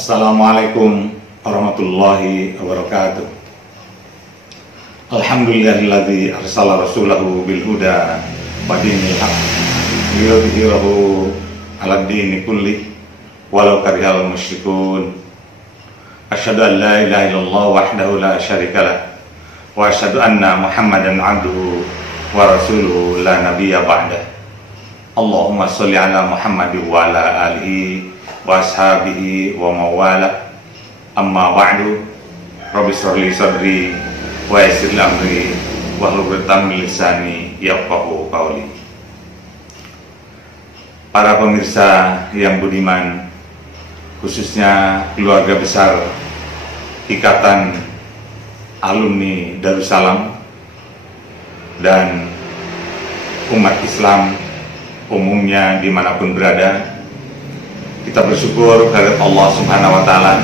Assalamualaikum warahmatullahi wabarakatuh. Alhamdulillahilladzi arsala rasulahu bil huda wa dinil haq liyudhhirahu 'alad dini kulli walau karihal musyrikun. Asyhadu an la ilaha illallah wahdahu la syarikalah wa asyhadu anna Muhammadan 'abduhu wa rasuluhu la nabiyya ba'dah. Allahumma sholli ala Muhammad wa ala alihi wa ashabihi wa mawala. Amma ba'du. Rabbi shrah li sadri wa yassir li amri wahlul 'uqdatam min lisani yafqahu qawli. Para pemirsa yang budiman, khususnya keluarga besar Ikatan Alumni Darussalam dan umat Islam umumnya dimanapun berada, kita bersyukur kepada Allah Subhanahu wa Ta'ala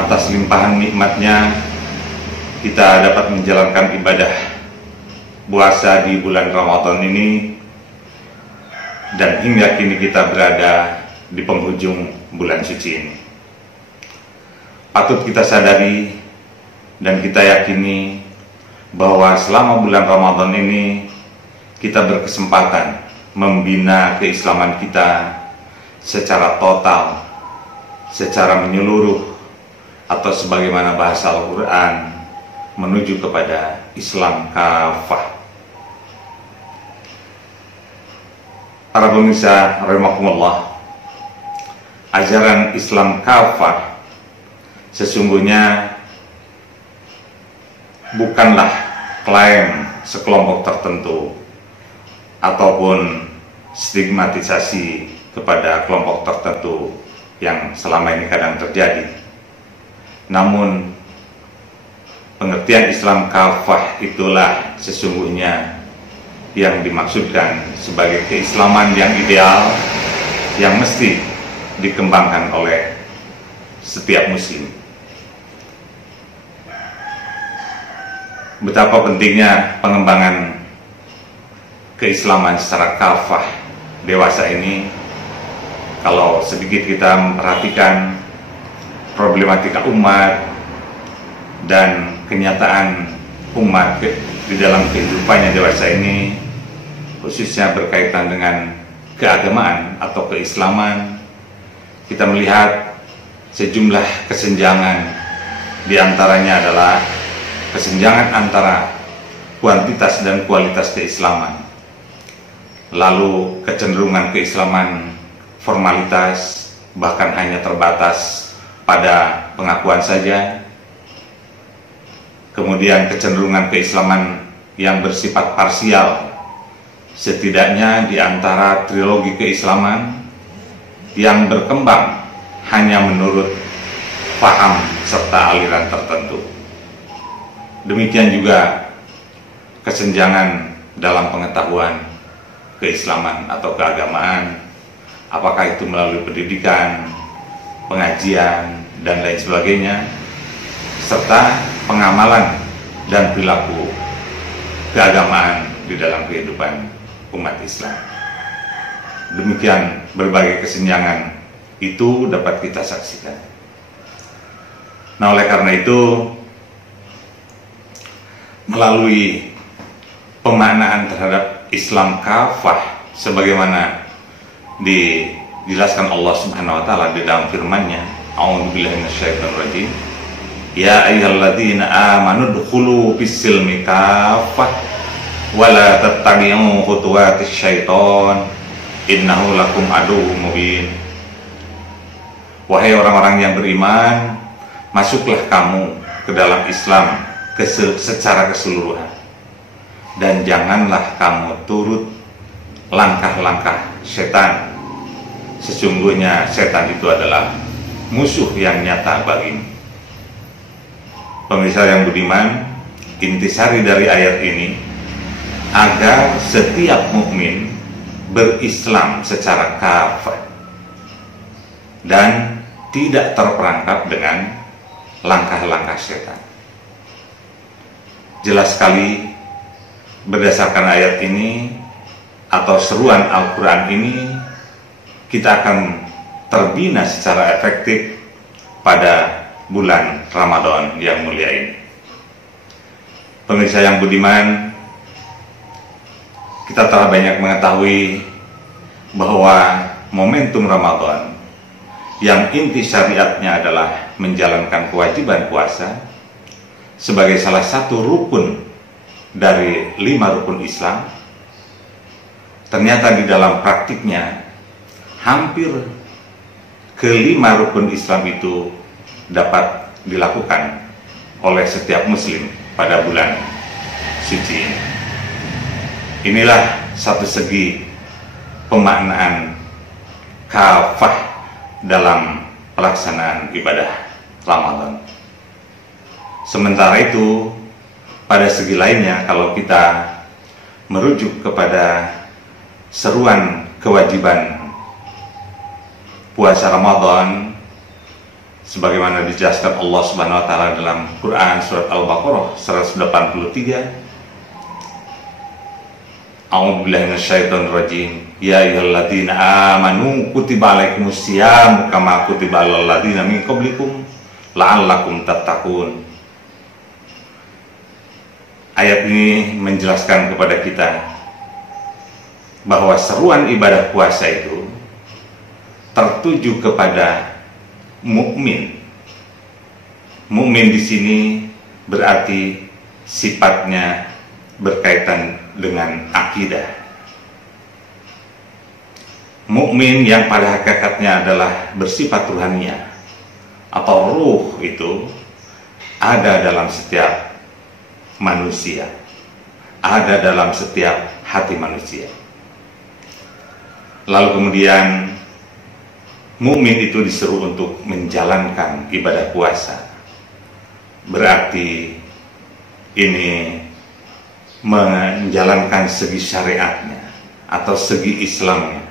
atas limpahan nikmatnya kita dapat menjalankan ibadah puasa di bulan Ramadan ini, dan hingga kini kita berada di penghujung bulan suci ini. Patut kita sadari dan kita yakini bahwa selama bulan Ramadan ini kita berkesempatan membina keislaman kita secara total, secara menyeluruh, atau sebagaimana bahasa Al-Quran, menuju kepada Islam kafah. Para pemirsa rahimakumullah, ajaran Islam kafah sesungguhnya bukanlah klaim sekelompok tertentu ataupun stigmatisasi kepada kelompok tertentu yang selama ini kadang terjadi. Namun pengertian Islam kafah itulah sesungguhnya yang dimaksudkan sebagai keislaman yang ideal, yang mesti dikembangkan oleh setiap muslim. Betapa pentingnya pengembangan keislaman secara kafah dewasa ini kalau sedikit kita memperhatikan problematika umat dan kenyataan umat di dalam kehidupannya dewasa ini, khususnya berkaitan dengan keagamaan atau keislaman. Kita melihat sejumlah kesenjangan, diantaranya adalah kesenjangan antara kuantitas dan kualitas keislaman. Lalu kecenderungan keislaman formalitas, bahkan hanya terbatas pada pengakuan saja. Kemudian kecenderungan keislaman yang bersifat parsial, setidaknya di antara trilogi keislaman yang berkembang hanya menurut paham serta aliran tertentu. Demikian juga kesenjangan dalam pengetahuan keislaman atau keagamaan, apakah itu melalui pendidikan, pengajian, dan lain sebagainya, serta pengamalan dan perilaku keagamaan di dalam kehidupan umat Islam. Demikian berbagai kesenjangan itu dapat kita saksikan. Nah, oleh karena itu, melalui pemaknaan terhadap Islam kafah sebagaimana dijelaskan Allah Subhanahu wa Ta'ala di dalam firman-Nya, A'udzubillahi minasyaitonir rajim, ya ayyuhalladzina amanu dkhulu fis-silmi kafah wa la tattabi'u khutuwatis syaiton innahu lakum aduwwum mubin. Wahai orang-orang yang beriman, masuklah kamu ke dalam Islam secara keseluruhan, dan janganlah kamu turut langkah-langkah setan. Sesungguhnya setan itu adalah musuh yang nyata bagimu. Pemirsa yang budiman, intisari dari ayat ini agar setiap mukmin berislam secara kafah dan tidak terperangkap dengan langkah-langkah setan. Jelas sekali berdasarkan ayat ini atau seruan Al-Quran ini, kita akan terbina secara efektif pada bulan Ramadan yang mulia ini. Pemirsa yang budiman, kita telah banyak mengetahui bahwa momentum Ramadan yang inti syariatnya adalah menjalankan kewajiban puasa sebagai salah satu rukun dari 5 rukun Islam. Ternyata di dalam praktiknya hampir ke-5 rukun Islam itu dapat dilakukan oleh setiap muslim pada bulan suci ini. Inilah satu segi pemaknaan kafah dalam pelaksanaan ibadah Ramadan. Sementara itu, pada segi lainnya, kalau kita merujuk kepada seruan kewajiban puasa Ramadan sebagaimana dijelaskan Allah Subhanahu wa taala dalam Quran surat Al-Baqarah 183, A'udzubillahi minasyaitonir rajim. Ya ayyuhalladzina amanu kutiba alaikumusiyam kama kutiba alal ladzina min qablikum la'allakum tattaqun. Ayat ini menjelaskan kepada kita bahwa seruan ibadah puasa itu tertuju kepada mukmin. Mukmin di sini berarti sifatnya berkaitan dengan akidah. Mukmin yang pada hakikatnya adalah bersifat ruhaniyah atau ruh itu ada dalam setiap manusia, ada dalam setiap hati manusia. Lalu kemudian mukmin itu diseru untuk menjalankan ibadah puasa. Berarti ini menjalankan segi syariatnya atau segi Islamnya.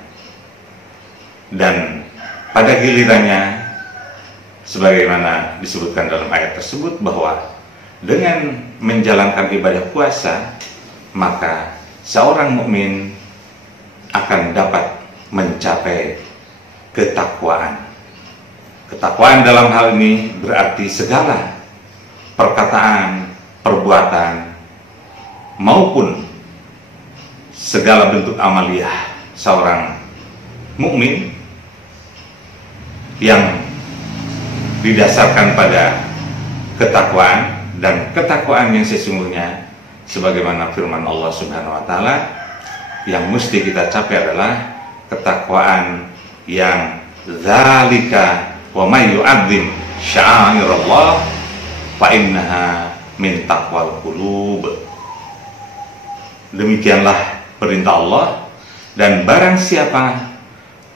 Dan pada gilirannya, sebagaimana disebutkan dalam ayat tersebut, bahwa dengan menjalankan ibadah puasa, maka seorang mukmin akan dapat mencapai ketakwaan. Ketakwaan dalam hal ini berarti segala perkataan, perbuatan, maupun segala bentuk amaliyah seorang mukmin yang didasarkan pada ketakwaan, dan ketakwaan yang sesungguhnya sebagaimana firman Allah Subhanahu wa taala yang mesti kita capai adalah ketakwaan yang zalika wa may yu'azzim sya'airallah fa innaha min taqwal qulub. Demikianlah perintah Allah, dan barang siapa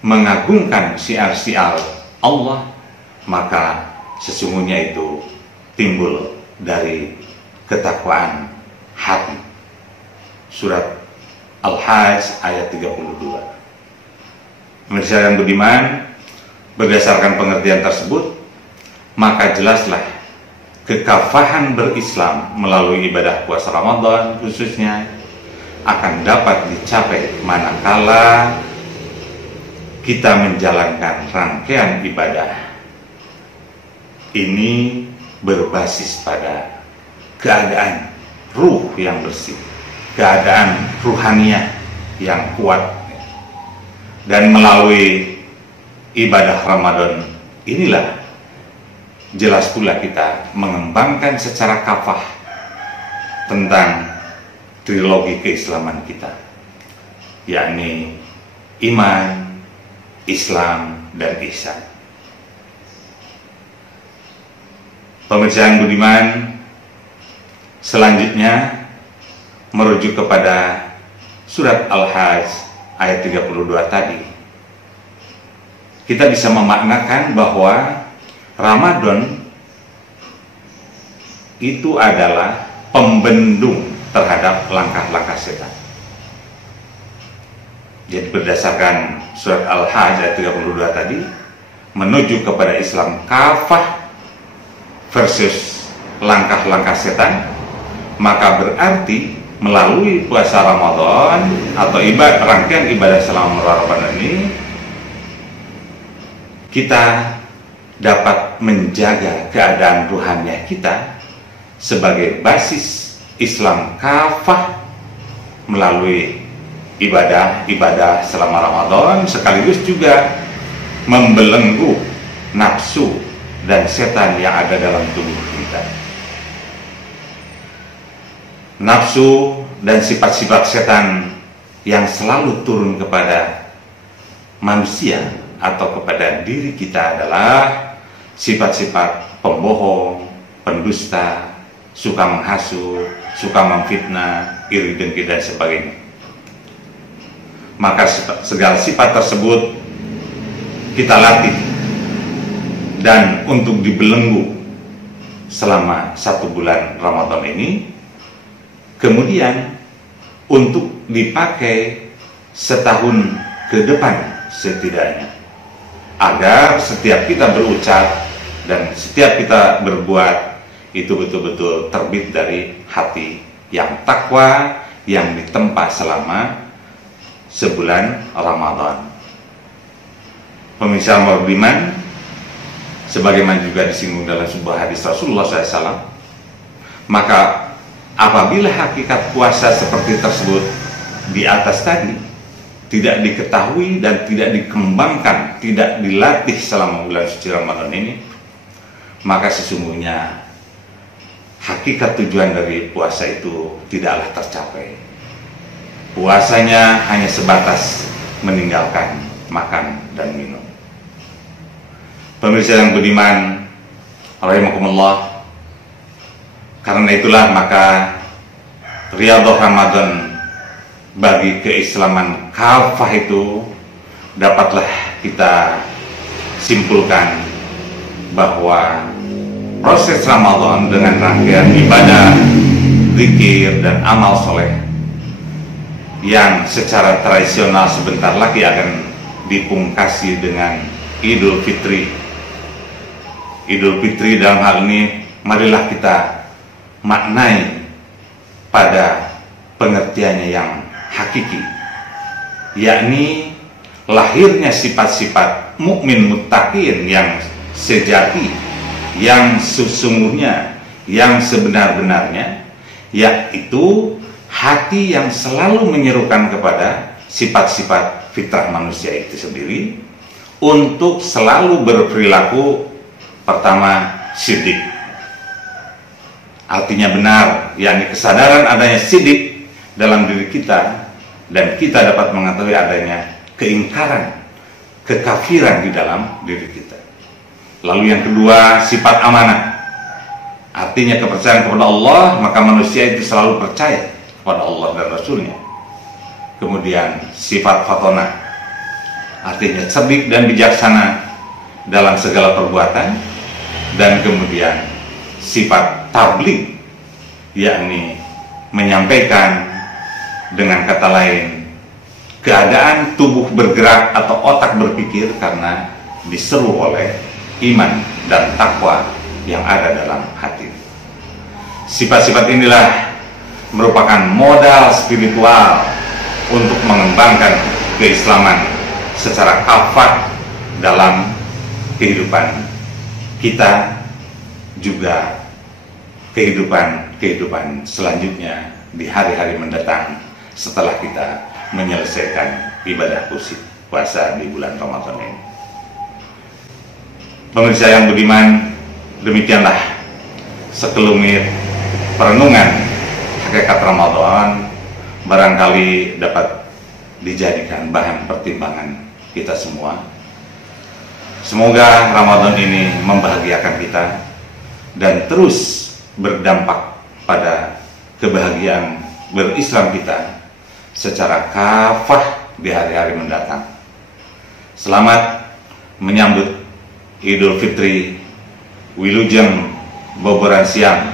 mengagungkan syiar-syiar Allah, maka sesungguhnya itu timbul dari ketakwaan hati. Surat Al-Hajj ayat 32. Pemirsa yang budiman, berdasarkan pengertian tersebut, maka jelaslah kekafahan berislam melalui ibadah puasa Ramadan khususnya akan dapat dicapai manakala kita menjalankan rangkaian ibadah ini berbasis pada keadaan ruh yang bersih, keadaan ruhaniyah yang kuat. Dan melalui ibadah Ramadan inilah jelas pula kita mengembangkan secara kafah tentang trilogi keislaman kita, yakni iman, Islam, dan ihsan. Pemirsa yang budiman, selanjutnya merujuk kepada surat Al-Hajj ayat 32 tadi, kita bisa memaknakan bahwa Ramadan itu adalah pembendung terhadap langkah-langkah setan. Jadi berdasarkan surat Al-Hajj ayat 32 tadi, menuju kepada Islam kafah versus langkah-langkah setan, maka berarti melalui puasa Ramadan atau rangkaian ibadah selama Ramadan ini, kita dapat menjaga keadaan ruhaniah kita sebagai basis Islam kafah melalui ibadah-ibadah selama Ramadan, sekaligus juga membelenggu nafsu dan setan yang ada dalam tubuh kita. Nafsu dan sifat-sifat setan yang selalu turun kepada manusia atau kepada diri kita adalah sifat-sifat pembohong, pendusta, suka menghasut, suka memfitnah, iri dengki dan sebagainya. Maka segala sifat tersebut kita latih dan untuk dibelenggu selama 1 bulan Ramadan ini, kemudian untuk dipakai setahun ke depan setidaknya, agar setiap kita berucap dan setiap kita berbuat itu betul-betul terbit dari hati yang takwa, yang ditempa selama sebulan Ramadan. Pemirsa Mordiman, sebagaimana juga disinggung dalam sebuah hadis Rasulullah SAW, maka apabila hakikat puasa seperti tersebut di atas tadi tidak diketahui dan tidak dikembangkan, tidak dilatih selama bulan suci Ramadan ini, maka sesungguhnya hakikat tujuan dari puasa itu tidaklah tercapai. Puasanya hanya sebatas meninggalkan makan dan minum. Pemirsa yang budiman, rahimakumullah, karena itulah maka Riyadhah Ramadan bagi keislaman kafah itu dapatlah kita simpulkan bahwa proses Ramadan dengan rangkaian ibadah, zikir dan amal soleh yang secara tradisional sebentar lagi akan dipungkasi dengan Idul Fitri. Idul Fitri dalam hal ini marilah kita maknai pada pengertiannya yang hakiki, yakni lahirnya sifat-sifat mukmin muttaqin yang sejati, yang sesungguhnya, yang sebenar-benarnya, yaitu hati yang selalu menyerukan kepada sifat-sifat fitrah manusia itu sendiri untuk selalu berperilaku pertama sidik, artinya benar, yakni kesadaran adanya sidik dalam diri kita dan kita dapat mengetahui adanya keingkaran, kekafiran di dalam diri kita. Lalu yang kedua, sifat amanah, artinya kepercayaan kepada Allah, maka manusia itu selalu percaya kepada Allah dan Rasulnya. Kemudian sifat fatona, artinya cerdik dan bijaksana dalam segala perbuatan. Dan kemudian sifat tabligh, yakni menyampaikan, dengan kata lain, keadaan tubuh bergerak atau otak berpikir karena diseru oleh iman dan takwa yang ada dalam hati. Sifat-sifat inilah merupakan modal spiritual untuk mengembangkan keislaman secara kafah dalam kehidupan kita, juga kehidupan selanjutnya di hari-hari mendatang setelah kita menyelesaikan ibadah puasa di bulan Ramadan ini. Pemirsa yang budiman, demikianlah sekelumit perenungan hakikat Ramadan, barangkali dapat dijadikan bahan pertimbangan kita semua. Semoga Ramadan ini membahagiakan kita dan terus berdampak pada kebahagiaan berislam kita secara kafah di hari-hari mendatang. Selamat menyambut Idul Fitri, Wilujeng Boboran Siang.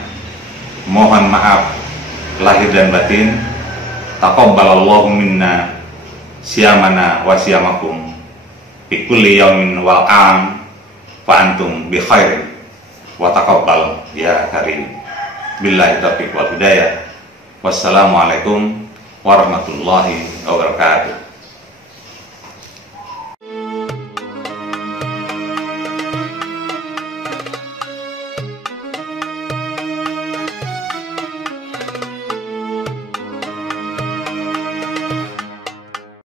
Mohon maaf lahir dan batin. Taqabbalallahu minna siyamana wa siyamakum fi kulli yaumin wal am fa antum bi khairin wa taqabbal ya karim. Billahi taufiq wal hidayah. Wassalamualaikum warahmatullahi wabarakatuh.